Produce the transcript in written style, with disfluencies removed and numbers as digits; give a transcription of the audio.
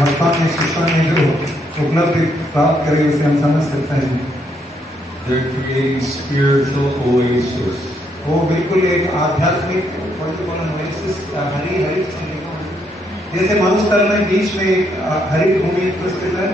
भगवान ने शिष्यों ने जो उपलब्धि प्राप्त करी उसे हम समझ सकते हैं। They're creating spiritual oasis. वो बिल्कुल एक आध्यात्मिक ओएसिस हरी हरी जैसे मनुष्य तल में बीच में हरी भूमि स्थित है,